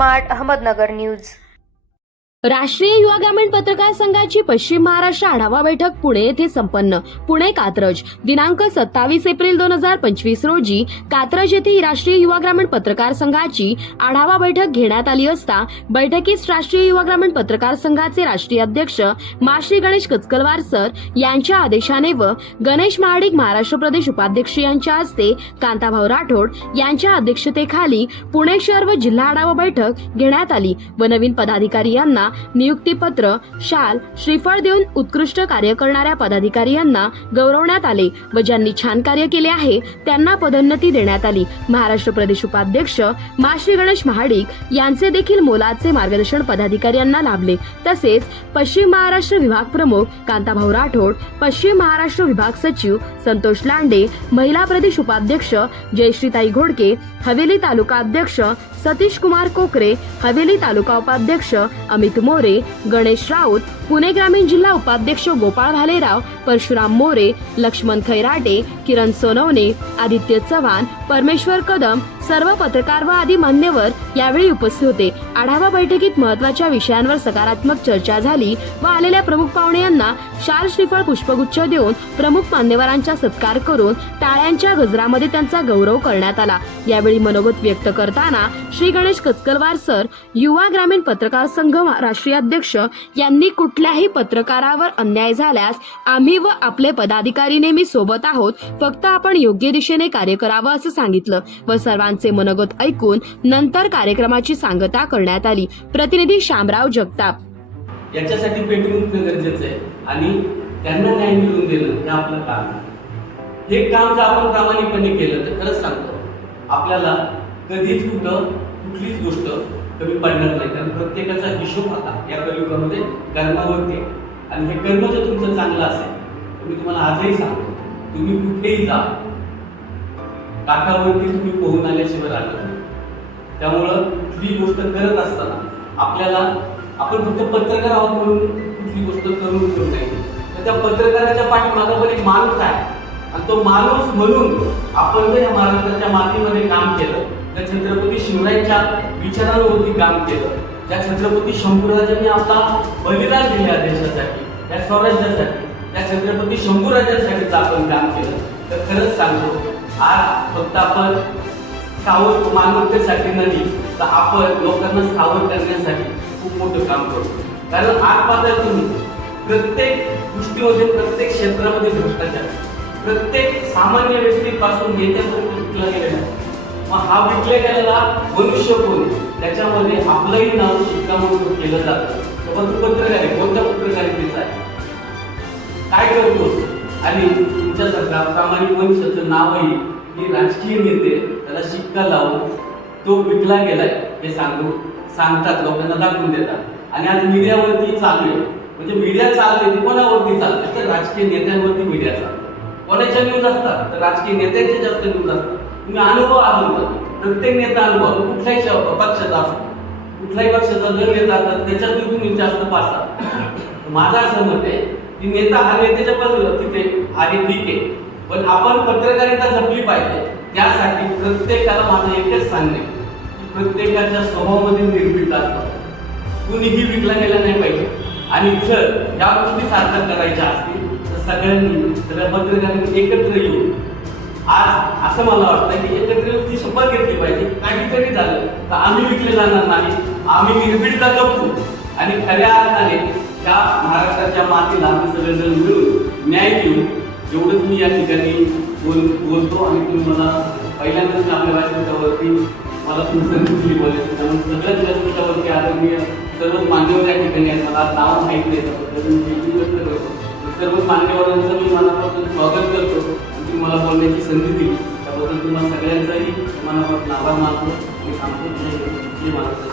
Smart Ahmednagar news. राष्ट्रीय युवा ग्रामीण पत्रकार संघाची पश्चिम महाराष्ट्र आढावा बैठक पुणे येथे संपन्न। पुणे कात्रज दिनांक 27 एप्रिल 2025 रोजी कात्रज येथे राष्ट्रीय युवा ग्रामीण पत्रकार संघाची आढावा बैठक घेण्यात आली असता बैठकीस राष्ट्रीय युवा ग्रामीण पत्रकार संघाचे राष्ट्रीय अध्यक्ष श्री गणेश कचकलवार सर यांच्या आदेशाने व गणेश महाडिक महाराष्ट्र प्रदेश उपाध्यक्ष यांच्या हस्ते कांताभाऊ राठोड यांच्या अध्यक्षतेखाली पुणे शहर व जिल्हा आढावा बैठक घेण्यात आली व नवीन पदाधिकारी यांना नियुक्तीपत्र, शाल, श्रीफळ देऊन उत्कृष्ट कार्य करणाऱ्या पदाधिकारी यांना गौरवण्यात आले व ज्यांनी छान कार्य केले आहे त्यांना पदोन्नती देण्यात आली। महाराष्ट्र प्रदेश उपाध्यक्ष श्री गणेश महाडिक यांचे देखील मोलाचे मार्गदर्शन पदाधिकारी यांना लाभले। तसेच पश्चिम महाराष्ट्र विभाग प्रमुख कांताभाऊ राठोड, पश्चिम महाराष्ट्र विभाग सचिव संतोष लांडे, महिला प्रदेश उपाध्यक्ष जयश्रीताई घोडके, हवेली तालुका अध्यक्ष सतीश कुमार कोकरे, हवेली तालुका उपाध्यक्ष अमित मोरे, गणेश राऊत, पुणे ग्रामीण जिल्हा उपाध्यक्ष गोपाळ भालेराव, परशुराम मोरे, लक्ष्मण खैराटे, किरण सोनवणे, आदित्य चव्हाण, परमेश्वर कदम, सर्व पत्रकार व आदी मान्यवर यावेळी उपस्थित होते। आढावा बैठकीत महत्त्वाच्या विषयांवर सकारात्मक चर्चा झाली व आलेल्या प्रमुख पाहुणे यांना शाल, श्रीफळ, पुष्पगुच्छ देऊन प्रमुख मान्यवरांचा सत्कार करून टाळ्यांच्या गजरामध्ये त्यांचा गौरव करण्यात आला। यावेळी मनोगत व्यक्त करताना श्री गणेश कचकलवार सर, युवा ग्रामीण पत्रकार संघ राष्ट्रीय अध्यक्ष यांनी कुठल्याही पत्रकारावर अन्याय झाल्यास आम्ही व आपले पदाधिकारी नेहमी सोबत आहोत, फक्त आपण योग्य दिशेने कार्य करावं असं सांगितलं व सर्वांचे मनोगत ऐकून नंतर कार्यक्रमाची सांगता करण्यात आली। प्रतिनिधी शामराव जगताप। याच्यासाठी पेटून उठणं गरजेचं आहे आणि त्यांना न्याय मिळवून देणं हे आपलं काम आहे। हे काम जर आपण प्रामाणिकपणे केलं तर खरंच सांगतो आपल्याला कधीच कुठलीच गोष्ट कमी पडणार नाही, कारण प्रत्येकाचा हिशोब आता या कलियुगामध्ये कर्मावरती आहे आणि हे कर्म जर तुमचं चांगलं असेल तर मी तुम्हाला आजही सांगतो, तुम्ही कुठेही जा काठावरती तुम्ही पोहून आल्याशिवाय राहणार नाही। त्यामुळं कुठली गोष्ट करत असताना आपल्याला आपण फक्त पत्रकार आहोत म्हणून कुठली गोष्ट करून ठेवू नये, तर त्या पत्रकाराच्या पाठीमागं पण एक माणूस आहे आणि तो माणूस म्हणून आपण जर या महाराष्ट्राच्या मातीमध्ये काम केलं, त्या छत्रपती शिवरायांच्या विचारांवरती काम केलं, ज्या छत्रपती शंभूराजांनी आपला बलिदान दिले देशासाठी, त्या स्वराज्यासाठी, त्या छत्रपती शंभूराजांसाठी आपण काम केलं, तर खरंच सांगतो आज फक्त आपण सावध मानवतेसाठी नाही तर आपण लोकांना सावध करण्यासाठी खूप मोठं काम करतो। कारण आज पाहता तुम्ही प्रत्येक गोष्टीमध्ये, प्रत्येक क्षेत्रामध्ये भ्रष्टाचार, प्रत्येक सामान्य व्यक्तीपासून नेत्यापर्यंत विकला गेलेला आहे। मग हा विकल्या गेलेला मनुष्य कोण, त्याच्यामध्ये आपलंही नाव शिक्कामोर्तब केलं जातं। तो पत्रकार आहे, कोणत्या पत्रकारितेचा आहे, काय करतो आणि तुमच्यासारखा प्रामाणिक मनुष्याचं नावही की राजकीय नेते त्याला शिक्का लावून तो विकला गेलाय हे सांगतात, लोकांना दाखवून देतात। आणि आज मीडियावरती चालू आहे, म्हणजे मीडिया चालते ती कोणावरती चालते तर राजकीय नेत्यांवरती मीडिया चालते। कोणाच्या न्यूज असतात तर राजकीय नेत्यांचे जास्त न्यूज असतात। तुम्ही अनुभव आला, प्रत्येक नेता अनुभव कुठल्याही पक्षाचा असतो, कुठल्याही पक्षाचा जर नेता असतात त्याच्यातून तुम्ही जास्त पासा। माझं असं मत आहे की नेता हा नेत्याच्या बाजूला तिथे आहे ठीक आहे, पण आपण पत्रकारिता जपली पाहिजे। त्यासाठी प्रत्येकाला माझं एकच सांगणे की प्रत्येकाच्या स्वभावामध्ये निर्भीडता असतात, कुणीही विकला गेला नाही पाहिजे। आणि जर या गोष्टी सार्थ करायच्या असतील तर सगळ्यांनी, सगळ्या पत्रकारांनी एकत्र येऊन आज असं मला वाटतं की एकत्र येऊन ती शपथ घेतली पाहिजे, काहीतरी झालं तर आम्ही विकले जाणार नाही, आम्ही निर्भीडता जपू आणि खऱ्या अर्थाने त्या महाराष्ट्राच्या मातीला आम्ही सगळेजण मिळून न्याय देऊ। जेवढं तुम्ही या ठिकाणी बोलतो आणि तुम्ही मला पहिल्यांदाच मी आपल्या व्यासपीठावरती मला तुम्ही संधी दिली बोलायची, त्यामुळे सगळ्याच व्यासपीठावरती आदरणीय सर्वच मान्यवर या ठिकाणी आहेत। मला नाव माहीत नाही त्याबद्दल मी व्यक्त करतो, सर्वच मान्यवरांचं मी मनापासून स्वागत करतो आणि तुम्ही मला बोलण्याची संधी दिली त्याबद्दल तुम्हाला सगळ्यांचाही मनापासून आभार मानतो आणि सांगतो जय महाराष्ट्र।